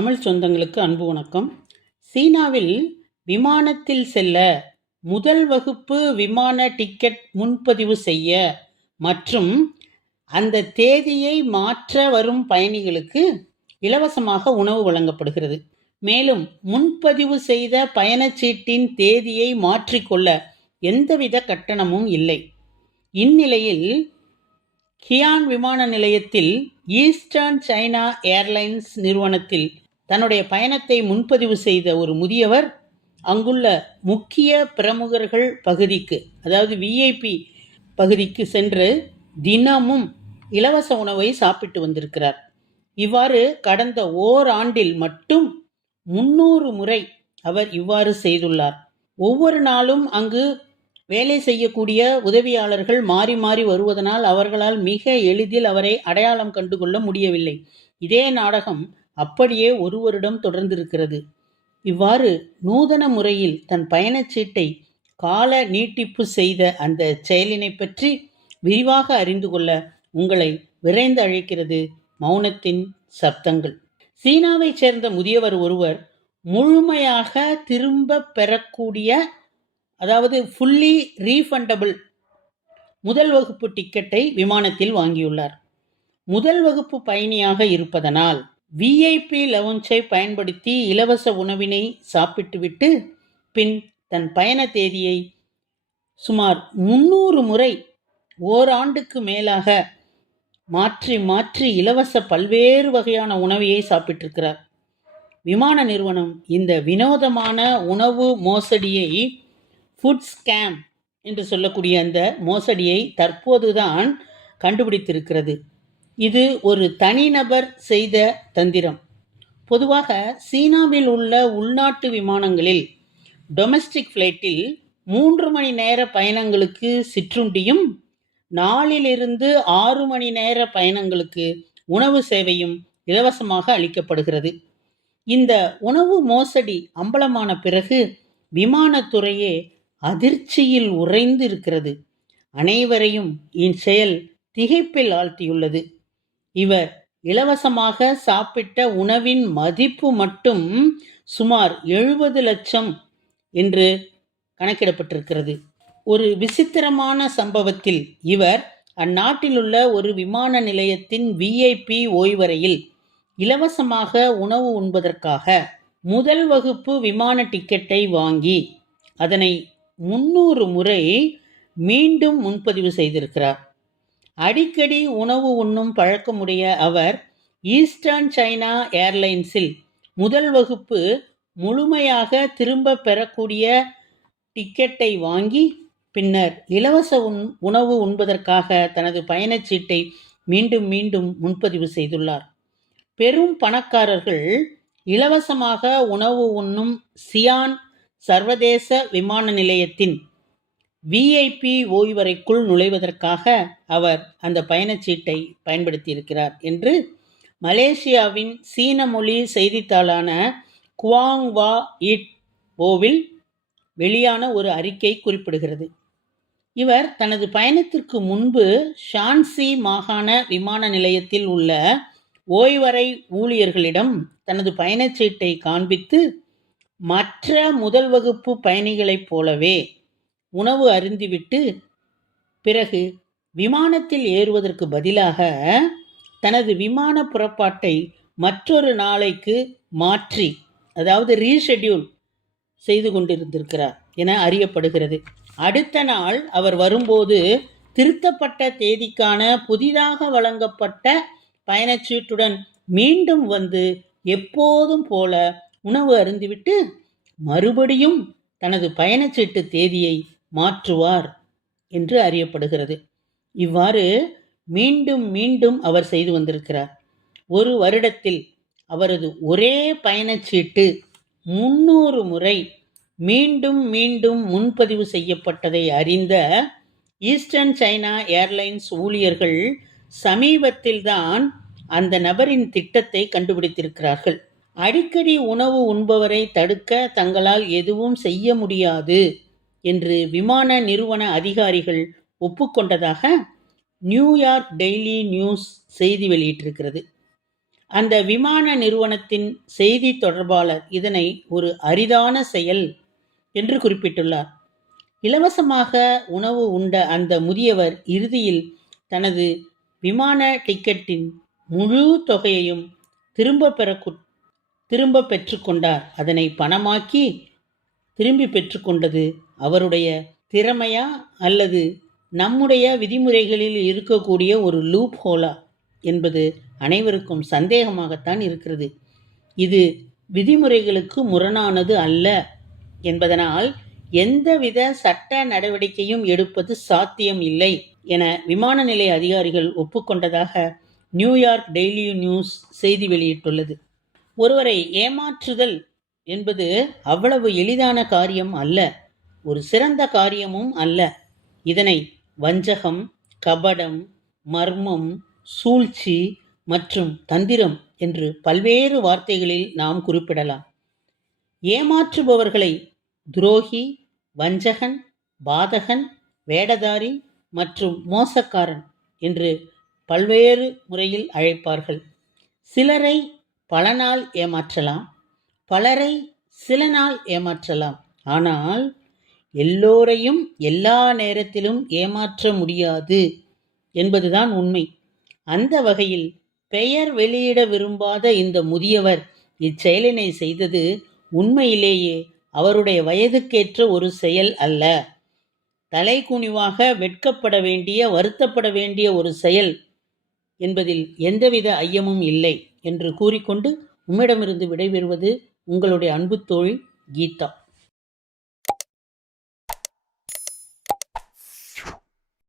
தமிழ் சொந்தங்களுக்கு அன்பு வணக்கம். சீனாவில் விமானத்தில் செல்ல முதல் வகுப்பு விமான டிக்கெட் முன்பதிவு செய்ய மற்றும் அந்த தேதியை மாற்ற வரும் பயணிகளுக்கு இலவசமாக உணவு வழங்கப்படுகிறது. மேலும் முன்பதிவு செய்த பயணச்சீட்டின் தேதியை மாற்றிக்கொள்ள எந்தவித கட்டணமும் இல்லை. இந்நிலையில் ஹியான் விமான நிலையத்தில் ஈஸ்டர்ன் சைனா ஏர்லைன்ஸ் நிறுவனத்தில் தன்னுடைய பயணத்தை முன்பதிவு செய்த ஒரு முதியவர் அங்குள்ள முக்கிய பிரமுகர்கள் பகுதிக்கு, அதாவது விஐபி பகுதிக்கு சென்று தினமும் இலவச உணவை சாப்பிட்டு வந்திருக்கிறார். இவ்வாறு கடந்த ஓராண்டில் மட்டும் 300 முறை அவர் இவ்வாறு செய்துள்ளார். ஒவ்வொரு நாளும் அங்கு வேலை செய்யக்கூடிய உதவியாளர்கள் மாறி மாறி வருவதனால் அவர்களால் மிக எளிதில் அவரை அடையாளம் கண்டுகொள்ள முடியவில்லை. இதே நாடகம் அப்படியே ஒரு வருடம் தொடர்ந்திருக்கிறது. இவ்வாறு நூதன முறையில் தன் பயணச்சீட்டை கால நீட்டிப்பு செய்த அந்த செயலினை பற்றி விரிவாக அறிந்து கொள்ள உங்களை விரைந்து அழைக்கிறது மௌனத்தின் சப்தங்கள். சீனாவைச் சேர்ந்த முதியவர் ஒருவர் முழுமையாக திரும்ப பெறக்கூடிய, அதாவது ஃபுல்லி ரீஃபண்டபிள் முதல் வகுப்பு டிக்கெட்டை விமானத்தில் வாங்கியுள்ளார். முதல் வகுப்பு பயணியாக இருப்பதனால் விஐபி லவுஞ்சை பயன்படுத்தி இலவச உணவினை சாப்பிட்டுவிட்டு பின் தன் பயண தேதியை சுமார் 300 முறை ஓராண்டுக்கு மேலாக மாற்றி மாற்றி இலவச பல்வேறு வகையான உணவையை சாப்பிட்டிருக்கிறார். விமான நிறுவனம் இந்த வினோதமான உணவு மோசடியை, ஃபுட் ஸ்கேம் என்று சொல்லக்கூடிய அந்த மோசடியை தற்போதுதான் கண்டுபிடித்திருக்கிறது. இது ஒரு தனிநபர் செய்த தந்திரம். பொதுவாக சீனாவில் உள்ள உள்நாட்டு விமானங்களில் டொமெஸ்டிக் ஃப்ளைட்டில் 3 மணி நேர பயணங்களுக்கு சிற்றுண்டியும் 4 to 6 மணி நேர பயணங்களுக்கு உணவு சேவையும் இலவசமாக அளிக்கப்படுகிறது. இந்த உணவு மோசடி அம்பலமான பிறகு விமானத்துறையே அதிர்ச்சியில் உறைந்து இருக்கிறது. அனைவரையும் இச்செயல் திகைப்பில் ஆழ்த்தியுள்ளது. இவர் இலவசமாக சாப்பிட்ட உணவின் மதிப்பு மட்டும் சுமார் 70 லட்சம் என்று கணக்கிடப்பட்டிருக்கிறது. ஒரு விசித்திரமான சம்பவத்தில் இவர் அந்நாட்டிலுள்ள ஒரு விமான நிலையத்தின் விஐபி ஓய்வறையில் இலவசமாக உணவு உண்பதற்காக முதல் வகுப்பு விமான டிக்கெட்டை வாங்கி அதனை 300 முறை மீண்டும் முன்பதிவு செய்திருக்கிறார். அடிக்கடி உணவு உண்ணும் பழக்கமுடைய அவர் ஈஸ்டர்ன் சைனா ஏர்லைன்ஸில் முதல் வகுப்பு முழுமையாக திரும்ப பெறக்கூடிய டிக்கெட்டை வாங்கி பின்னர் இலவச உணவு உண்பதற்காக தனது பயணச்சீட்டை மீண்டும் மீண்டும் முன்பதிவு செய்துள்ளார். பெரும் பணக்காரர்கள் இலவசமாக உணவு உண்ணும் சியான் சர்வதேச விமான நிலையத்தின் விஐபி ஓய்வறைக்குள் நுழைவதற்காக அவர் அந்த பயணச்சீட்டை பயன்படுத்தியிருக்கிறார் என்று மலேசியாவின் சீன மொழி செய்தித்தாளான குவாங்வா இட் ஓவில் வெளியான ஒரு அறிக்கை குறிப்பிடுகிறது. இவர் தனது பயணத்திற்கு முன்பு ஷான்சி மாகாண விமான நிலையத்தில் உள்ள ஓய்வறை ஊழியர்களிடம் தனது பயணச்சீட்டை காண்பித்து மற்ற முதல் வகுப்பு பயணிகளைப் போலவே உணவு அருந்திவிட்டு பிறகு விமானத்தில் ஏறுவதற்கு பதிலாக தனது விமான புறப்பாட்டை மற்றொரு நாளைக்கு மாற்றி, அதாவது ரீஷெட்யூல் செய்து கொண்டிருந்திருக்கிறார் என அறியப்படுகிறது. அடுத்த நாள் அவர் வரும்போது திருத்தப்பட்ட தேதிக்கான புதிதாக வழங்கப்பட்ட பயணச்சீட்டுடன் மீண்டும் வந்து எப்போதும் போல உணவு அருந்திவிட்டு மறுபடியும் தனது பயணச்சீட்டு தேதியை மாற்றுவார் என்று அறியப்படுகிறது. இவ்வாறு மீண்டும் மீண்டும் அவர் செய்து வந்திருக்கிறார். ஒரு வருடத்தில் அவரது ஒரே பயணச்சீட்டு 300 முறை மீண்டும் மீண்டும் முன்பதிவு செய்யப்பட்டதை அறிந்த ஈஸ்டர்ன் சைனா ஏர்லைன்ஸ் ஊழியர்கள் சமீபத்தில்தான் அந்த நபரின் திட்டத்தை கண்டுபிடித்திருக்கிறார்கள். அடிக்கடி உணவு உண்பவரை தடுக்க தங்களால் எதுவும் செய்ய முடியாது என்று விமான நிறுவன அதிகாரிகள் ஒப்புக்கொண்டதாக நியூயார்க் டெய்லி நியூஸ் செய்தி வெளியிட்டிருக்கிறது. அந்த விமான நிறுவனத்தின் செய்தி தொடர்பாளர் இதனை ஒரு அரிதான செயல் என்று குறிப்பிட்டுள்ளார். இலவசமாக உணவு உண்ட அந்த முதியவர் இறுதியில் தனது விமான டிக்கெட்டின் முழு தொகையையும் திரும்ப பெற்றுக்கொண்டார். அதனை பணமாக்கி திரும்பி பெற்றுக்கொண்டது அவருடைய திறமையா அல்லது நம்முடைய விதிமுறைகளில் இருக்கக்கூடிய ஒரு லூப் ஹோலா என்பது அனைவருக்கும் சந்தேகமாகத்தான் இருக்கிறது. இது விதிமுறைகளுக்கு முரணானது அல்ல என்பதனால் எந்தவித சட்ட நடவடிக்கையும் எடுப்பது சாத்தியம் இல்லை என விமான நிலைய அதிகாரிகள் ஒப்புக்கொண்டதாக நியூயார்க் டெய்லி நியூஸ் செய்தி வெளியிட்டுள்ளது. ஒருவரை ஏமாற்றுதல் என்பது அவ்வளவு எளிதான காரியம் அல்ல, ஒரு சிறந்த காரியமும் அல்ல. இதனை வஞ்சகம், கபடம், மர்மம், சூழ்ச்சி மற்றும் தந்திரம் என்று பல்வேறு வார்த்தைகளில் நாம் குறிப்பிடலாம். ஏமாற்றுபவர்களை துரோகி, வஞ்சகன், பாதகன், வேடதாரி மற்றும் மோசக்காரன் என்று பல்வேறு முறையில் அழைப்பார்கள். சிலரை பல நாள் ஏமாற்றலாம், பலரை சில நாள் ஏமாற்றலாம். ஆனால் எல்லோரையும் எல்லா நேரத்திலும் ஏமாற்ற முடியாது என்பதுதான் உண்மை. அந்த வகையில் பெயர் வெளியிட விரும்பாத இந்த முதியவர் இச்செயலினை செய்தது உண்மையிலேயே அவருடைய வயதுக்கேற்ற ஒரு செயல் அல்ல. தலைகுனிவாக வெட்கப்பட வேண்டிய, வருத்தப்பட வேண்டிய ஒரு செயல் என்பதில் எந்தவித ஐயமும் இல்லை என்று கூறிக்கொண்டு உம்மிடமிருந்து விடைபெறுவது உங்களுடைய அன்பு தோழி கீதா.